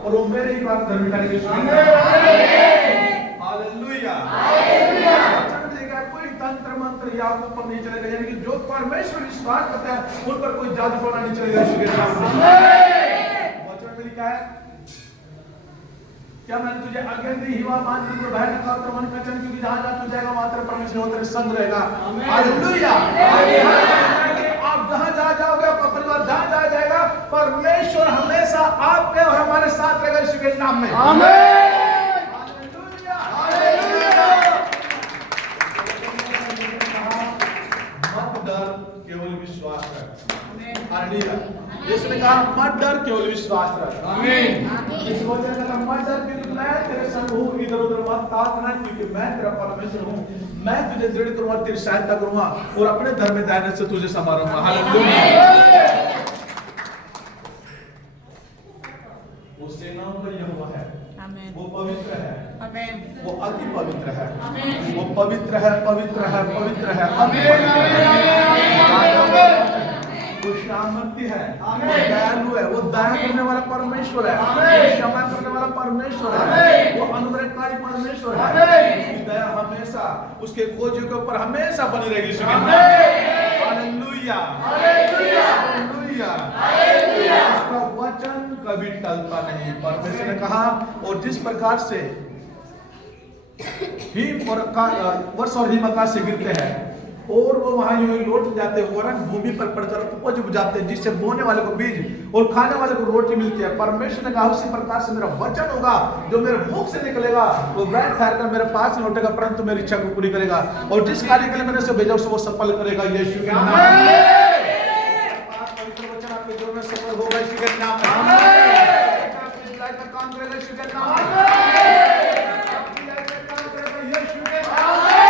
और वो मेरे ही बात धर्म करेंगे। हालेलुया। वचन में लिखा है कोई तंत्र मंत्र या ऊपर नहीं चलेगा, यानी कि जो परमेश्वर विश्वास करता है उन पर कोई जादू टोना नहीं चलेगा। वचन में लिखा है क्या मैंने तुझे आज्ञा दी हिवा मान दी तो भय न कर तो मन का चन, क्योंकि जहां जहां तू जाएगा वहां तेरे परमेश्वर तेरे संग रहेगा। हालेलुया। आप जहां जहां जाओगे आपका परिवार जहां जहां जाएगा परमेश्वर हमेशा आपके और हमारे साथ रहेगा यीशु के नाम में। आमीन। हालेलुया। हालेलुया। मत डर केवल विश्वास कर। हालेलुया। यीशु ने कहा मत डर केवल विश्वास रख। आमीन। इस वचन का मत डर क्योंकि मैं तेरे संग हूं, इधर उधर मत ताकना क्योंकि मैं तेरा परमेश्वर हूं। मैं तुझे दृढ़ करूंगा, तेरी सहायता करूंगा और अपने धर्म में दायरे से तुझे संभालूंगा। हालेलुया। वो सेनाओं का यहोवा है, वो पवित्र है, वो अति पवित्र है, वो पवित्र है, पवित्र है, पवित्र है। वो सामर्थ्य है, वो दयालु है, वो दया करने वाला परमेश्वर है, वो क्षमा करने वाला परमेश्वर है, वो अनुग्रहकारी परमेश्वर है। उसकी दया हमेशा उसके खोजों के ऊपर हमेशा बनी रहेगी। हालेलुया। हालेलुया। हालेलुया। उसका वचन कभी टलता नहीं। परमेश्वर ने कहा और जिस प्रकार से हिम और वर्ष और हिम आकाश से गिरते हैं और वो वहां यूं लौट जाते हैं, वरन भूमि पर पड़कर उपज बुझाते हैं, जिससे बोने वाले को बीज और खाने वाले को रोटी मिलती है। परमेश्वर ने कहा उसी प्रकार से मेरा वचन होगा जो मेरे मुख से निकलेगा वो वैध ठहरकर मेरे पास नहीं लौटेगा परंतु मेरी इच्छा को पूरी करेगा और जिस कार्य के लिए मैंने उसे भेजा उसे वो सफल करेगा। यीशु के नाम में पवित्र वचन आपके जीवन में सफल होगा। यीशु के नाम में आपकी लाइफ में काम करेगा। यीशु के नाम में आपकी लाइफ में काम करेगा। यीशु के नाम में।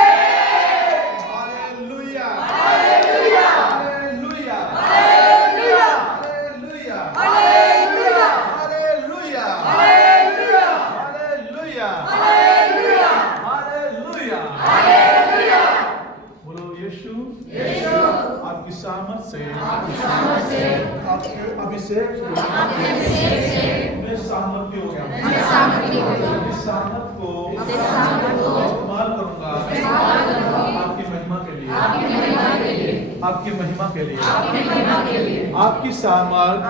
आपके अभिषेक में सामर्थ्य हो गया। इस सामर्थ को इस्तेमाल करूंगा आपकी महिमा के लिए, आपकी महिमा के लिए। आपकी सामर्थ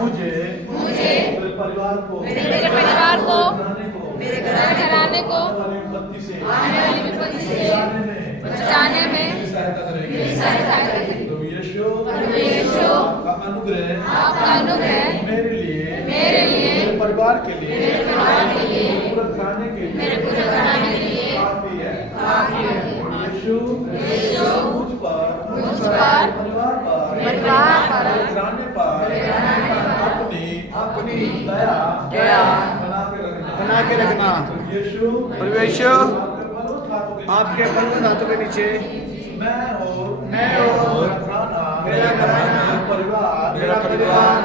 मुझे मेरे परिवार को मेरे घराने को विपत्ति से बचाने में सहायता करेगी। आपका अनुग्रह मेरे लिए मेरे परिवार के लिए पूरे घराने के लिए काफी है। यीशु मुझ पर परिवार पर घराने पर अपनी दया बना के रखना। यीशु आपके बलवंत हाथों के नीचे मैं और मेरा घराना मेरा परिवार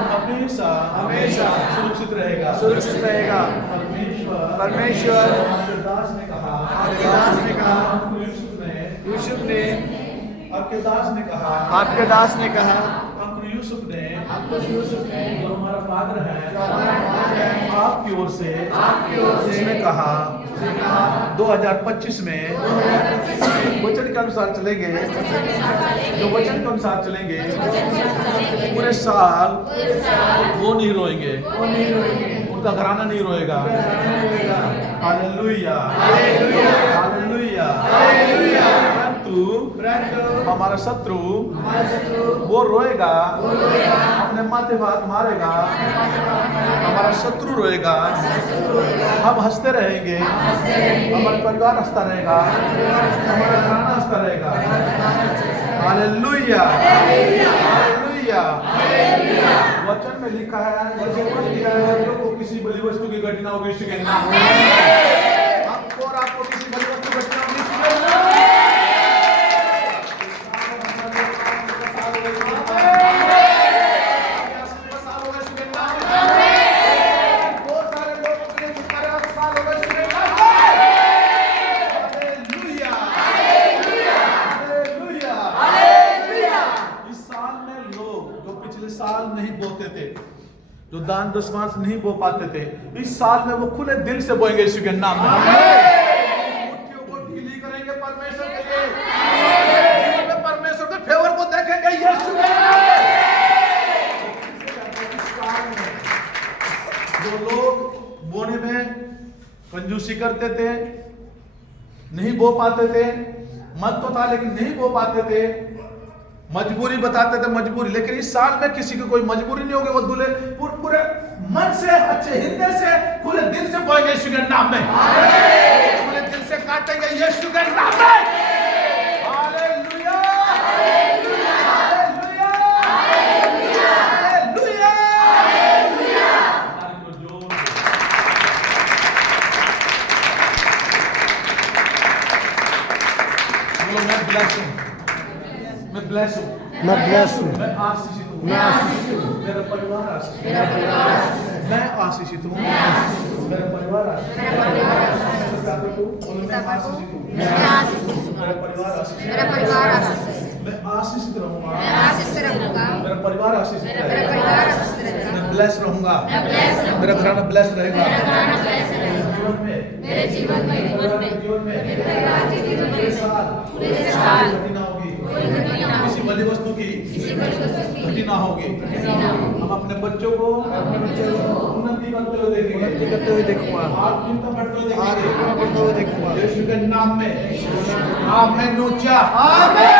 हमेशा सुरक्षित रहेगा। परमेश्वर आपके दास ने कहा यूसुफ ने आपके दास ने कहा यूसुफ ने जो हमारा फादर है आपकी ओर से उसने कहा 2025 में वचन के अनुसार चलेंगे, जो वचन के अनुसार चलेंगे पूरे साल वो नहीं रोएंगे, उनका घराना नहीं रोएगा। हालेलुया। हमारा शत्रु वो रोएगा, अपने माथे हाथ मारेगा, हमारा शत्रु रोएगा, हम हंसते रहेंगे, हमारा परिवार हंसता रहेगा, हमारा घराना हंसता रहेगा। हालेलुया। वचन में लिखा है को किसी बड़ी वस्तु की घटना होगी यीशु के नाम में। आपको और आपको किसी बड़ी वस्तु की घटना होगी यीशु के नाम में। जो दान दशमांश नहीं बो पाते थे, इस साल में वो खुले दिल से बोएंगे यीशु के नाम में। मुट्ठियों को ढीली करेंगे परमेश्वर के लिए, जीवन में परमेश्वर के फेवर को देखेंगे यीशु के नाम में। इस साल में जो लोग बोने में कंजूसी करते थे, नहीं बो पाते थे, मन तो था लेकिन नहीं बो पाते थे, मजबूरी बताते थे मजबूरी, लेकिन इस साल में किसी की कोई मजबूरी नहीं होगी। वो दूल्हे पूरे मन से, अच्छे हृदय से, खुले दिल से बोएंगे यीशु के नाम में, खुले दिल से काटेंगे यीशु के नाम में। Hallelujah, hallelujah, hallelujah, hallelujah, hallelujah. बोलो मैं ब्लेस हूं, मैं ब्लेस हूं, मैं ब्लेस हूँ, मैं आशीषित हूं, मैं आशीषित हूँ, मेरा परिवार आशीषित मेरा परिवार आशीषित है, है, मैं आशीषित हूं, मेरा परिवार आशीषित है, मेरा परिवार आशीषित है, बोलो मैं आशीषित हूं, मैं आशीषित हूँ, मेरा परिवार आशीषित मेरा है, परिवार आशीषित है, मैं आशीषित रहूंगा, मैं आशीष रहूंगा, मेरा परिवार आशीषित मेरा है, परिवार आशीष रहेगा, मैं ब्लेस रहूंगा, मैं ब्लेस रहूंगा, मेरा घराना ब्लेस रहेगा, मेरा घराना ब्लेस रहेगा, मेरे जीवन में, मेरे जीवन में, मेरे जीवन में, मेरे परिवार के जीवन में, पूरे साल पूरे साल घटी ना होगी, कोई घटना ना हो, किसी बड़ी वस्तु की किसी बड़ी वस्तु की घटी ना होगी। घटना ना हो, हम अपने बच्चों को उन्नति करते हुए देखेंगे, उन्नति करते हुए देखूंगा, आत्मीयता बढ़ते हुए आत्मीयता बढ़ते हुए देखूंगा। यीशु के नाम में आमीन। ऊंचा आमीन।